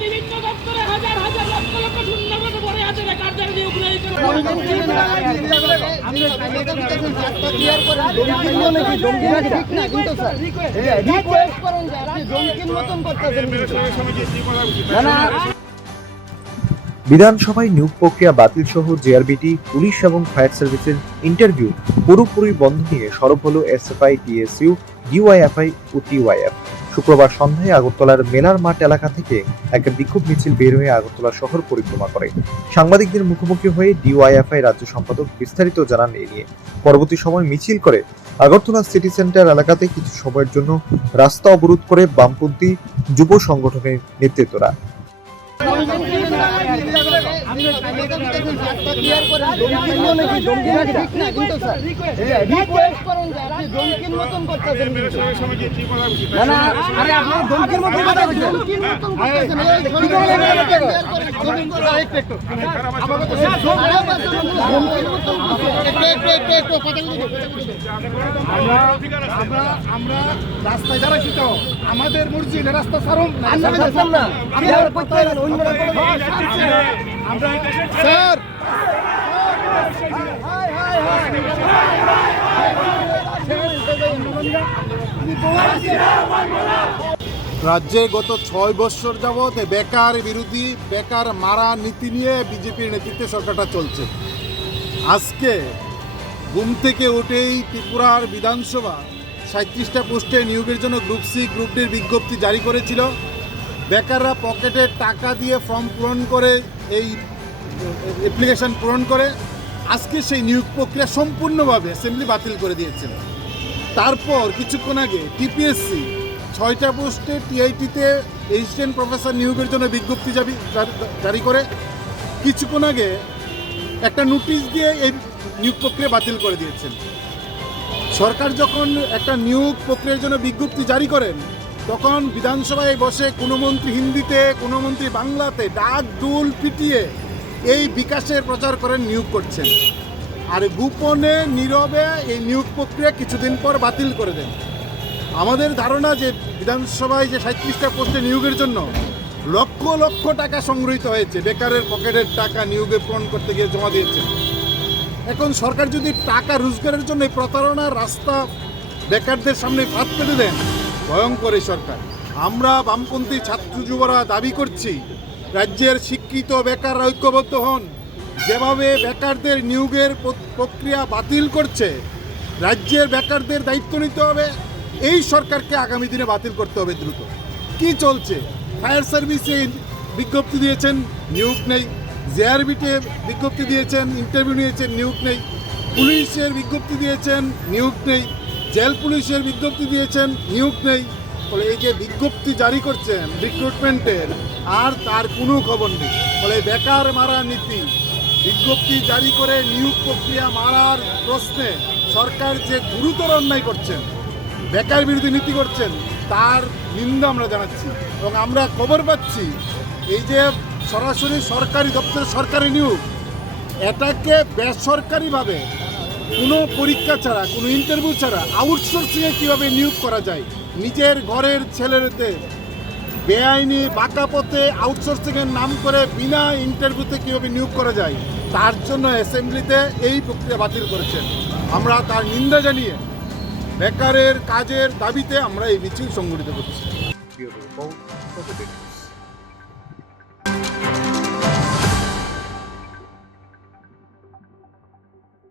বিভিন্ন দপ্তরে হাজার হাজার লক্ষ লক্ষ শূন্য পদে পড়ে আছে বেকারদের নিয়োগ নেই। বিধানসভায় নিয়োগ প্রক্রিয়া বাতিল সহ জেআরবিটি, পুলিশ এবং ফায়ার সার্ভিসের ইন্টারভিউ পুরোপুরি বন্ধ নিয়ে সরব হল এসএফআই, টিএসইউ, ডিওয়াইএফআই ও টিওয়াইএফ। শুক্রবার সন্ধ্যায় আগরতলার মেলার মাঠ এলাকা থেকে একটা বিক্ষোভ মিছিল বের হয়ে আগরতলা শহর পরিক্রমা করে। সাংবাদিকদের মুখোমুখি হয়ে ডিওয়াইএফআই রাজ্য সম্পাদক বিস্তারিত জানান এ নিয়ে। পরবর্তী সময় মিছিল করে আগরতলা সিটি সেন্টার এলাকাতে কিছু সময়ের জন্য রাস্তা অবরোধ করে বামপন্থী যুব সংগঠনের নেতৃত্বরা। আমরা রাস্তায় দাঁড়াচ্ছি তো, আমাদের মসজিদে রাস্তা সারুন না, স্যার রাজ্যে গত 6 বছর যাবৎ বেকার বিরোধী বেকার মারা নীতি নিয়ে বিজেপির নেতৃত্বে সরকারটা চলছে। আজকে ঘুম থেকে উঠেই ত্রিপুরার বিধানসভা 37টা পোস্টে নিয়োগের জন্য গ্রুপ সি গ্রুপ ডির বিজ্ঞপ্তি জারি করেছিল। বেকাররা পকেটে টাকা দিয়ে ফর্ম পূরণ করে এই অ্যাপ্লিকেশন পূরণ করে আজকে সেই নিয়োগ প্রক্রিয়া সম্পূর্ণভাবে অ্যাসেম্বলি বাতিল করে দিয়েছিল। তারপর কিছুক্ষণ আগে টিপিএসসি 6টা পোস্টে টিআইটিতে অ্যাসিস্ট্যান্ট প্রফেসর নিয়োগের জন্য বিজ্ঞপ্তি জারি করে কিছুক্ষণ আগে একটা নোটিশ দিয়ে এই নিয়োগ প্রক্রিয়া বাতিল করে দিয়েছেন। সরকার যখন একটা নিয়োগ প্রক্রিয়ার জন্য বিজ্ঞপ্তি জারি করেন তখন বিধানসভায় বসে কোনো মন্ত্রী হিন্দিতে, কোনো মন্ত্রী বাংলাতে ডাক ডুল পিটিয়ে এই বিকাশের প্রচার করেন, নিয়োগ করছেন। আর গোপনে নীরবে এই নিয়োগ প্রক্রিয়া কিছুদিন পর বাতিল করে দেন। আমাদের ধারণা যে বিধানসভায় যে 37টা পোস্টে নিয়োগের জন্য লক্ষ লক্ষ টাকা সংগৃহীত হয়েছে, বেকারের পকেটের টাকা নিয়োগে পূরণ করতে গিয়ে জমা দিয়েছে। এখন সরকার যদি টাকা রোজগারের জন্য প্রতারণার রাস্তা বেকারদের সামনে ফাঁদ পেতে দেন, ভয়ঙ্কর এই সরকার। আমরা বামপন্থী ছাত্র যুবরা দাবি করছি রাজ্যের শিক্ষিত বেকাররা ঐক্যবদ্ধ হন। যেভাবে বেকারদের নিয়োগের প্রক্রিয়া বাতিল করছে, রাজ্যের বেকারদের দায়িত্ব নিতে হবে। এই সরকারকে আগামী দিনে বাতিল করতে হবে দ্রুত। কি চলছে? ফায়ার সার্ভিসে বিজ্ঞপ্তি দিয়েছেন, নিয়োগ নেই। জেআরবিতে বিজ্ঞপ্তি দিয়েছেন, ইন্টারভিউ নিয়েছেন, নিয়োগ নেই। পুলিশের বিজ্ঞপ্তি দিয়েছেন, নিয়োগ নেই। জেল পুলিশের বিজ্ঞপ্তি দিয়েছেন, নিয়োগ নেই। ফলে এই যে বিজ্ঞপ্তি জারি করছেন রিক্রুটমেন্টের, আর তার কোনো খবর নেই। ফলে বেকার মারা নীতি, বিজ্ঞপ্তি জারি করে নিয়োগ প্রক্রিয়া মারার প্রশ্নে সরকার যে গুরুতর অন্যায় করছেন, বেকার বিরোধী নীতি করছেন, তার নিন্দা আমরা জানাচ্ছি। এবং আমরা খবর পাচ্ছি এই যে সরাসরি সরকারি দপ্তরে সরকারি নিয়োগ, এটাকে বেসরকারিভাবে কোনো পরীক্ষা ছাড়া, কোনো ইন্টারভিউ ছাড়া আউটসোর্সিংয়ে কীভাবে নিয়োগ করা যায়, নিজের ঘরের ছেলেদের বেআইনি বাঁকা পথে আউটসোর্সিংয়ের নাম করে বিনা ইন্টারভিউতে কীভাবে নিয়োগ করা যায়, তার জন্য অ্যাসেম্বলিতে এই প্রক্রিয়া বাতিল করেছেন। আমরা তার নিন্দা জানিয়ে বেকারের কাজের দাবিতে আমরা এই মিছিল সংগঠিত করছি।